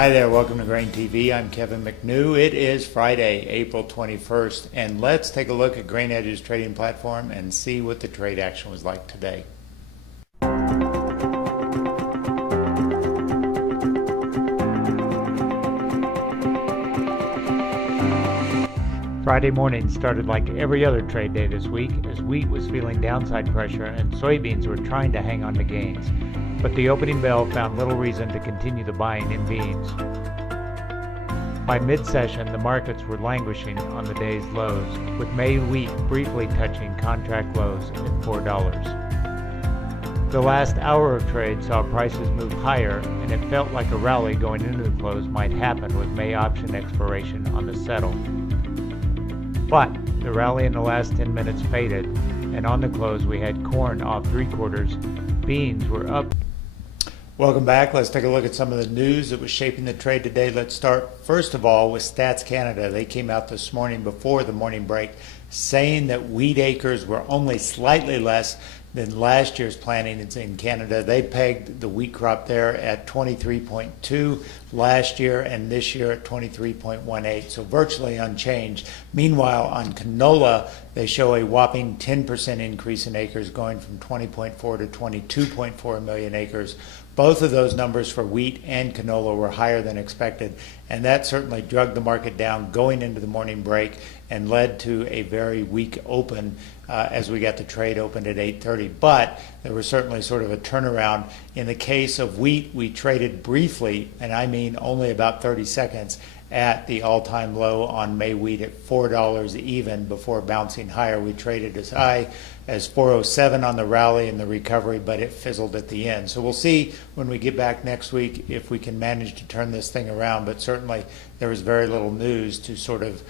Hi there, welcome to Grain TV. I'm Kevin McNew. It is Friday, April 21st, and let's take a look at GrainEdge's trading platform and see what the trade action was like today. Friday morning started like every other trade day this week as wheat was feeling downside pressure and soybeans were trying to hang on to gains. But the opening bell found little reason to continue the buying in beans. By mid-session, the markets were languishing on the day's lows, with May wheat briefly touching contract lows at $4. The last hour of trade saw prices move higher, and it felt like a rally going into the close might happen with May option expiration on the settle. But the rally in the last 10 minutes faded, and on the close we had corn off 3/4, beans were up. Welcome back. Let's take a look at some of the news that was shaping the trade today. Let's start first of all with Stats Canada. They came out this morning before the morning break saying that wheat acres were only slightly less than last year's planting in Canada. They pegged the wheat crop there at 23.2 last year and this year at 23.18, so virtually unchanged. Meanwhile, on canola, they show a whopping 10% increase in acres, going from 20.4 to 22.4 million acres. Both of those numbers for wheat and canola were higher than expected, and that certainly dragged the market down going into the morning break and led to a very weak open as we got the trade opened at 8:30. But there was certainly sort of a turnaround. In the case of wheat, we traded briefly, and I mean only about 30 seconds, at the all-time low on May wheat at $4 even before bouncing higher. We traded as high as 407 on the rally and the recovery, but it fizzled at the end. So we'll see when we get back next week if we can manage to turn this thing around, but certainly there was very little news to sort of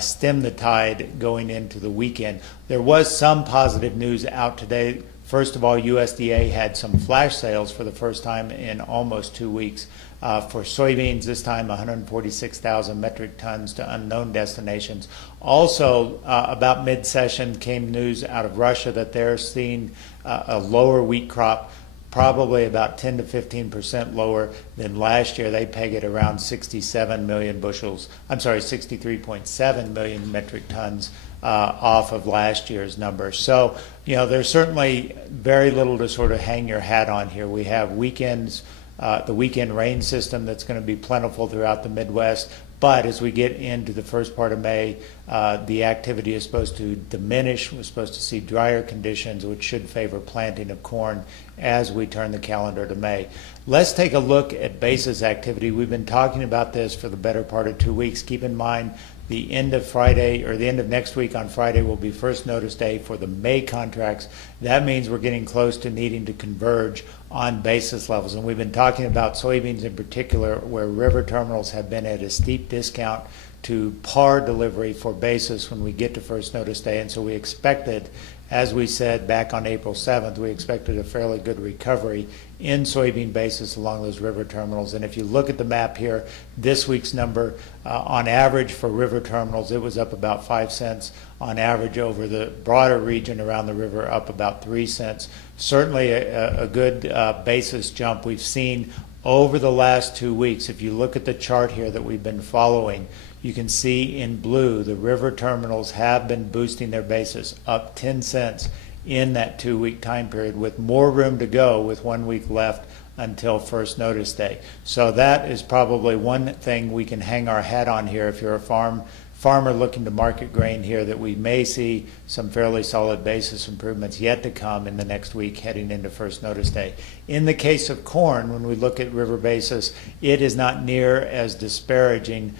stem the tide going into the weekend. There was some positive news out today. First of all, USDA had some flash sales for the first time in almost 2 weeks. For soybeans, this time 146,000 metric tons to unknown destinations. Also, about mid-session came news out of Russia that they're seeing a lower wheat crop, probably about 10 to 15% lower than last year. They peg it around 67 million bushels. I'm sorry, 63.7 million metric tons off of last year's number. So, you know, there's certainly very little to sort of hang your hat on here. We have weekends. The weekend rain system that's going to be plentiful throughout the Midwest. But as we get into the first part of May, the activity is supposed to diminish. We're supposed to see drier conditions, which should favor planting of corn as we turn the calendar to May. Let's take a look at basis activity. We've been talking about this for the better part of 2 weeks. Keep in mind, the end of Friday, or the end of next week on Friday, will be first notice day for the May contracts. That means we're getting close to needing to converge on basis levels. And we've been talking about soybeans in particular, where river terminals have been at a steep discount to par delivery for basis when we get to first notice day. And so we expected, as we said back on April 7th, we expected a fairly good recovery in soybean basis along those river terminals. And if you look at the map here, this week's number, on average for river terminals, it was up about 5 cents. On average over the broader region around the river, up about 3 cents. Certainly a good basis jump we've seen over the last 2 weeks. If you look at the chart here that we've been following, you can see in blue the river terminals have been boosting their basis up 10 cents in that 2 week time period, with more room to go with 1 week left until first notice day. So that is probably one thing we can hang our hat on here if you're a farmer looking to market grain here, that we may see some fairly solid basis improvements yet to come in the next week heading into first notice day. In the case of corn, when we look at river basis, it is not near as disparaging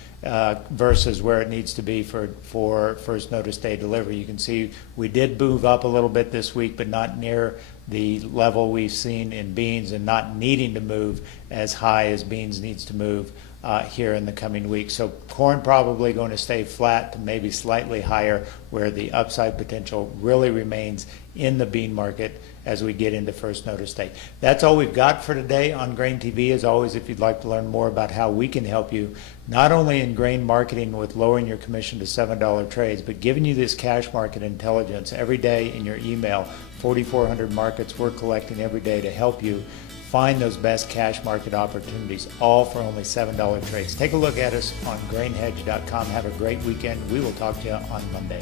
versus where it needs to be for first notice day delivery. You can see we did move up a little bit this week, but not near the level we've seen in beans, and not needing to move as high as beans needs to move here in the coming weeks. So corn probably going to stay flat to maybe slightly higher, where the upside potential really remains in the bean market as we get into first notice day. That's all we've got for today on Grain TV. As always, if you'd like to learn more about how we can help you, not only in grain marketing with lowering your commission to $7 trades, but giving you this cash market intelligence every day in your email, 4,400 markets we're collecting every day to help you find those best cash market opportunities, all for only $7 trades. Take a look at us on grainhedge.com. Have a great weekend. We will talk to you on Monday.